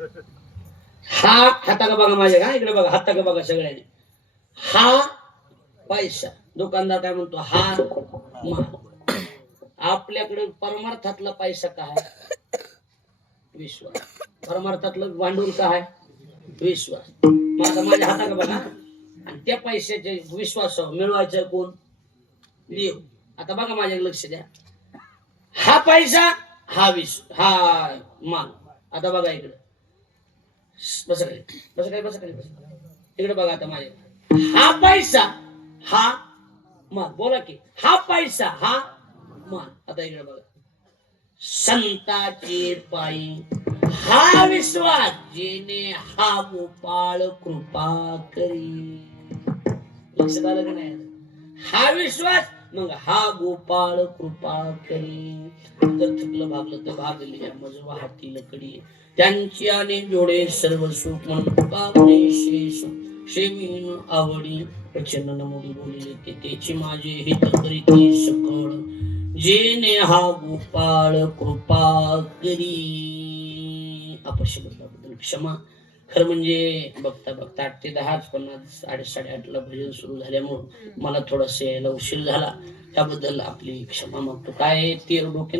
हा हाता का बघा माझ्या का इकडे बघा हाता का बघा सगळ्यांनी. हा पैसा. दुकानदार काय म्हणतो हा माल. आपल्याकडे परमार्थातला पैसा काय? विश्वास. परमार्थातलं भांडवल काय? विश्वास. माझा माझ्या हाता का बघा आणि त्या पैशाचे विश्वास मिळवायचं कोण? देव. आता बघा माझ्या लक्ष द्या. हा पैसा हा हा माल. आता बघा इकडे बस काय बस काय बस काय बस इकडे बघा आता माझ्या. हा पैसा हा माल. बोला की हा पैसा हा माल. आता इकडे बघा. संताचे पायी हा विश्वास जेने हा गोपाळ कृपा करी. लक्षात आलं की नाही? हा विश्वास मग हा गोपाळ कृपा करी. जर थकलं भागलं तर भागले मज वाहतील कडी. त्यांची आणि जोडे सर्व सुख म्हणून शेष शेवीन आवडी. वचन नमुडी बोलिले ते त्याची माझे हित करीते सकळ. जेने हा गोपाळ कृपा करी. अपशब्दाबद्दल क्षमा. खरं म्हणजे बघता बघता 8 ते 10 50 8:30 ला भजन सुरू झाल्यामुळं मला थोडस यायला उशीर झाला. त्याबद्दल आपली क्षमा मागतो. काय ते डोके